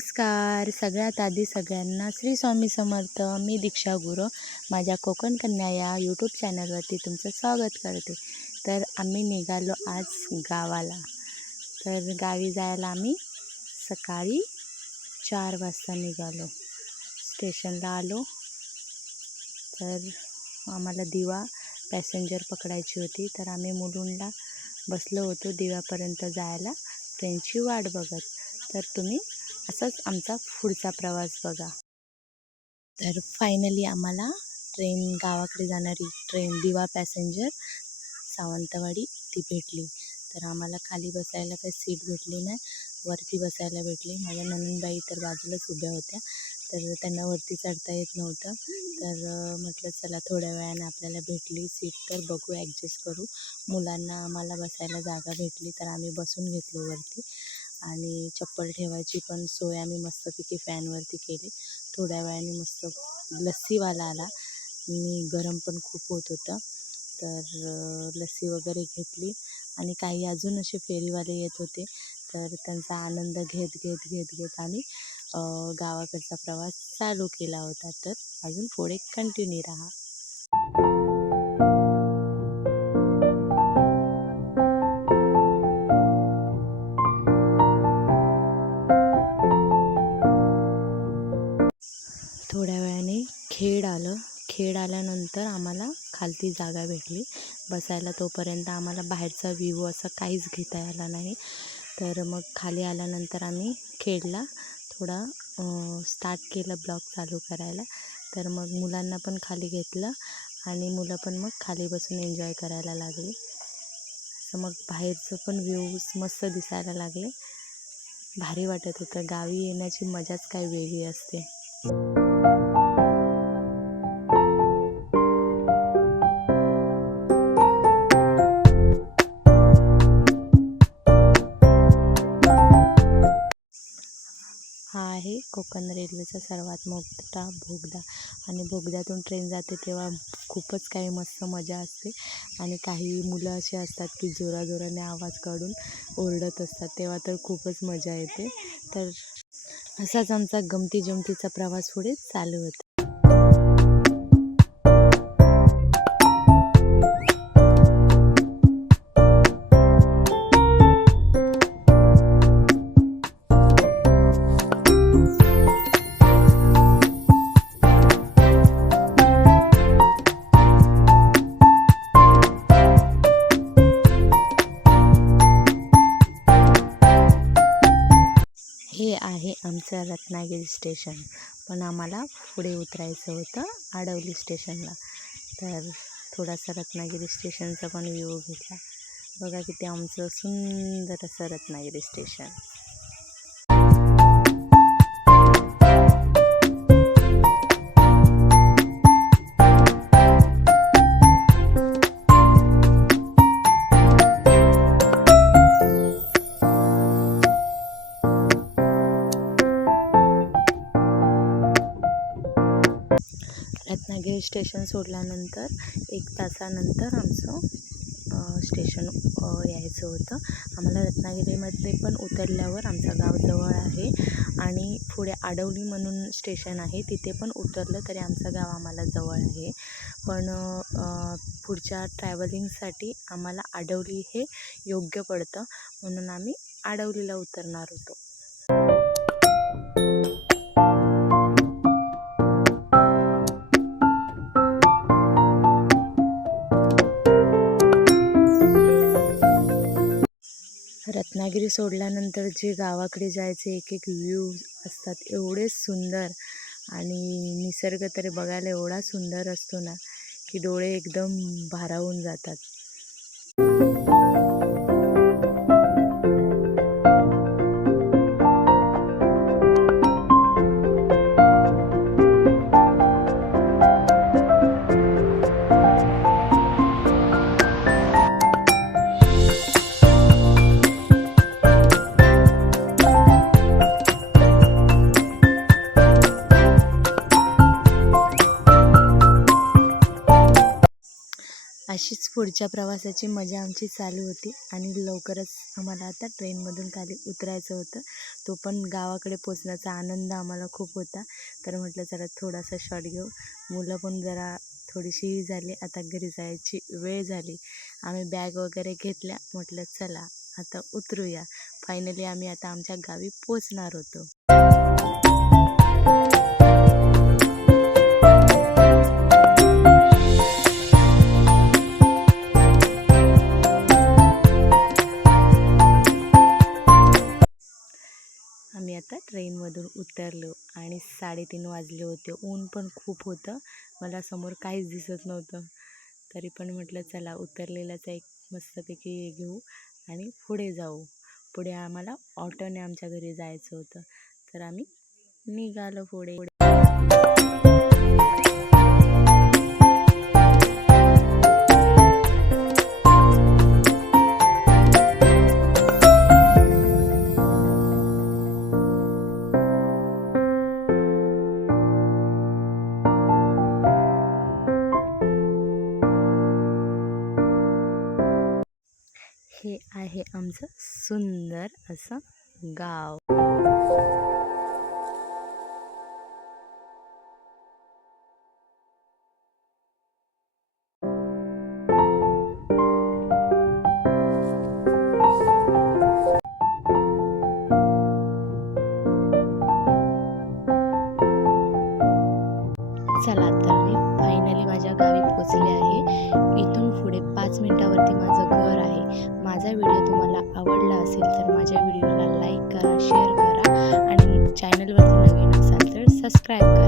नमस्कार. सगळ्यात आधी सगळ्यांना श्री स्वामी समर्थ मी दीक्षा गुरु. माझ्या कोकण कन्या या यूट्यूब चॅनलवरती तुमचं स्वागत करते. तर आम्ही निघालो आज गावाला. तर गावी जायला आम्ही सकाळी चार वाजता निघालो. स्टेशनला आलो. तर आम्हाला दिवा पॅसेंजर पकडायची होती. तर आम्ही मुलुंडला बसलो होतो दिव्यापर्यंत जायला. ट्रेनची वाट बघत. तर तुम्ही असाच आमचा पुढचा प्रवास बघा. तर फायनली आम्हाला ट्रेन गावाकडे जाणारी ट्रेन दिवा पॅसेंजर सावंतवाडी ती भेटली. तर आम्हाला खाली बसायला काही सीट भेटली नाही वरती बसायला भेटली. माझ्या ननंदबाई तर बाजूलाच उभ्या होत्या. तर त्यांना वरती चढता येत नव्हतं. तर म्हटलं चला थोड्या वेळाने आपल्याला भेटली सीट तर बघू ॲडजस्ट करू. मुलांना आम्हाला बसायला जागा भेटली तर आम्ही बसून घेतलो वरती. आणि चप्पल ठेवायची पण सोय आम्ही मस्तपैकी फॅनवरती केली. थोड्या वेळाने मस्त लस्सीवाला आला. मी गरम पण खूप होत होतं. तर लस्सी वगैरे घेतली आणि काही अजून असे फेरीवाले येत होते. तर त्यांचा आनंद घेत घेत घेत घेत आम्ही गावाकडचा प्रवास चालू केला होता. तर अजून पुढे कंटिन्यू राहा. खेड आलं. खेड आल्यानंतर आम्हाला खालती जागा भेटली. बसायला तोपर्यंत आम्हाला बाहेरचा व्ह्यू असा काहीच घेता आला नाही. तर मग खाली आल्यानंतर आम्ही खेडला थोडा स्टार्ट केलं ब्लॉग चालू करायला. तर मग मुलांना पण खाली घेतलं आणि मुलं पण मग खाली बसून एन्जॉय करायला लागली. असं मग बाहेरचं पण व्ह्यूज मस्त दिसायला लागले. भारी वाटत होतं. गावी येण्याची मजाच काही वेगळी असते. कोकण रेल्वेचा सर्वात मोठा बोगदा. आणि बोगद्यातून ट्रेन जाते तेव्हा खूपच काही मस्त मजा असते. आणि काही मुलं असे असतात की जोराजोराने आवाज काढून ओरडत असतात. तेव्हा तर खूपच मजा येते. तर असाच आमचा गमती जमतीचा प्रवास पुढे चालू होता. आहे रत्नागिरी स्टेशन. पण आम्हाला पुढे उतरायचं होतं आडवली स्टेशनला. तर थोडासा रत्नागिरी स्टेशनचा पण व्ह्यू घेतला. बघा किती आमचं सुंदर असं रत्नागिरी स्टेशन स्टेशन सोडल्यानंतर एक तासानंतर आमचं स्टेशन यायचं होतं. आम्हाला रत्नागिरीमध्ये पण उतरल्यावर आमचं गाव जवळ आहे आणि पुढे आडवली म्हणून स्टेशन आहे. तिथे पण उतरलं तरी आमचं गाव आम्हाला जवळ आहे. पण पुढच्या ट्रॅव्हलिंगसाठी आम्हाला आडवली हे योग्य पडतं म्हणून आम्ही आडवलीला उतरणार होतो. रत्नागिरी सोडल्यानंतर जे गावाकडे जायचे एक एक व्ह्यू असतात एवढे सुंदर. आणि निसर्ग तर बघायला एवढा सुंदर असतो ना की डोळे एकदम भारावून जातात. अशीच पुढच्या प्रवासाची मजा आमची चालू होती आणि लवकरच आम्हाला आता ट्रेनमधून खाली उतरायचं होतं. तो पण गावाकडे पोचण्याचा आनंद आम्हाला खूप होता. तर म्हटलं जरा थोडासा शॉट घेऊ. मुलं पण जरा थोडीशी ही झाली. आता घरी जायची वेळ झाली. आम्ही बॅग वगैरे घेतल्या. म्हटलं चला आता उतरूया. फायनली आम्ही आता आमच्या गावी पोचणार होतो. आम्ही आता ट्रेनमधून उतरलो आणि साडेतीन वाजले होते. ऊन पण खूप होतं. मला समोर काहीच दिसत नव्हतं. तरी पण म्हटलं चला उतरलेलाच एक मस्तपैकी हे घेऊ आणि पुढे जाऊ. पुढे आम्हाला ऑटोने आमच्या घरी जायचं होतं. तर आम्ही निघालो पुढे. हे आहे आमचं सुंदर असं गाव. चला तर मी फायनली माझ्या गावी पोचले आहे. इथून पुढे पाच मिनिटावरती माझं माझा व्हिडिओ तुम्हाला आवडला असेल तर माझ्या व्हिडिओला लाईक करा शेअर करा आणि चॅनलवरती नवीन असाल तर सबस्क्राईब करा.